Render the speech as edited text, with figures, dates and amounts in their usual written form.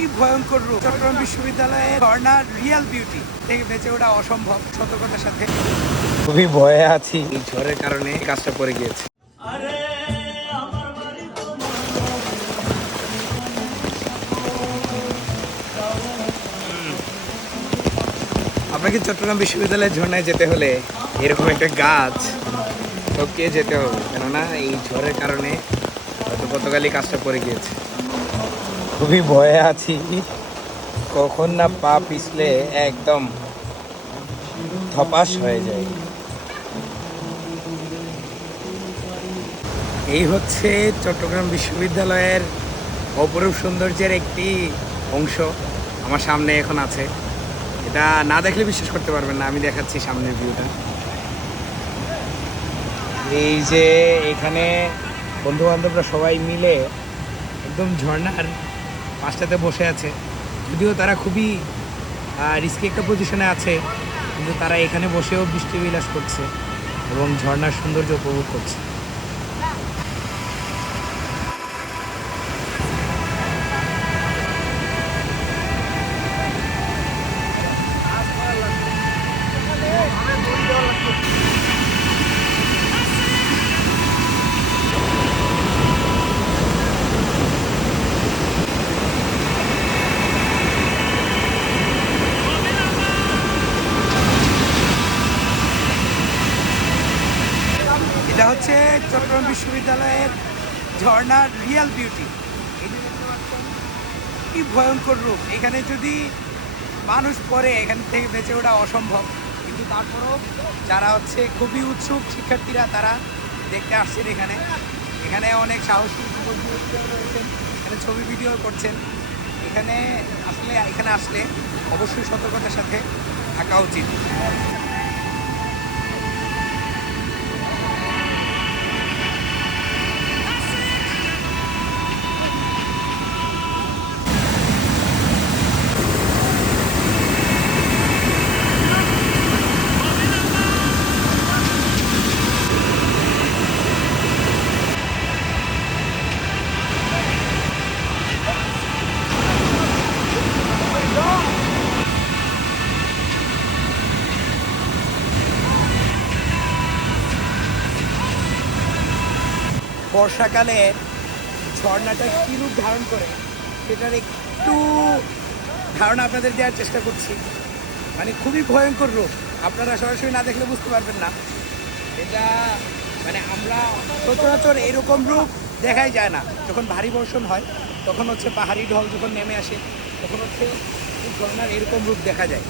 কি ভয়ঙ্কর রূপ! চট্টগ্রাম বিশ্ববিদ্যালয়ের ঝর্ণার রিয়েল বিউটি থেকে বেঁচে ওঠা অসম্ভব, সতর্কতার সাথে। খুবই ভয়ে আছি, এই ঝড়ের কারণে কাজটা পড়ে গিয়েছে। আপনাকে চট্টগ্রাম বিশ্ববিদ্যালয়ের ঝর্ণায় যেতে হলে এরকম একটা গাছ টপকে যেতে হবে, কেননা এই ঝড়ের কারণে হয়তো গতকালই কাজটা পড়ে গিয়েছে। খুবই ভয়ে আছি, কখন না পা পিছলে একদম ধপাস হয়ে যায়। এই হচ্ছে চট্টগ্রাম বিশ্ববিদ্যালয়ের অপরূপ সৌন্দর্যের একটি অংশ আমার সামনে এখন আছে। এটা না দেখলে বিশ্বাস করতে পারবেন না, আমি দেখাচ্ছি সামনের ভিউটা। এই যে এখানে বন্ধু বান্ধবরা সবাই মিলে একদম ঝর্ণার পাশটাতে বসে আছে, যদিও তারা খুবই রিস্কি একটা পজিশনে আছে, কিন্তু তারা এখানে বসেও বৃষ্টি বিলাস করছে এবং ঝর্ণার সৌন্দর্য উপভোগ করছে। এটা হচ্ছে চট্টগ্রাম বিশ্ববিদ্যালয়ের ঝর্ণার রিয়েল বিউটি। এই যে দেখতে পাচ্ছেন কি ভয়ঙ্কর রূপ! এখানে যদি মানুষ পড়ে এখান থেকে বেঁচে ওঠা অসম্ভব, কিন্তু তারপরেও যারা হচ্ছে খুবই উৎসুক শিক্ষার্থীরা তারা দেখতে আসছেন এখানে। এখানে অনেক সাহসী যুবক-যুবতীরা রয়েছেন, এখানে ছবি ভিডিও করছেন। এখানে আসলে অবশ্যই সতর্কতার সাথে থাকা উচিত। বর্ষাকালে ঝর্ণাটা কী রূপ ধারণ করে সেটার একটু ধারণা আপনাদের দেওয়ার চেষ্টা করছি। মানে খুবই ভয়ঙ্কর রূপ, আপনারা সরাসরি না দেখলে বুঝতে পারবেন না। এটা মানে আমরা সচরাচর এরকম রূপ দেখাই যায় না। যখন ভারী বর্ষণ হয় তখন হচ্ছে পাহাড়ি ঢল যখন নেমে আসে তখন হচ্ছে ঝর্ণার এরকম রূপ দেখা যায়।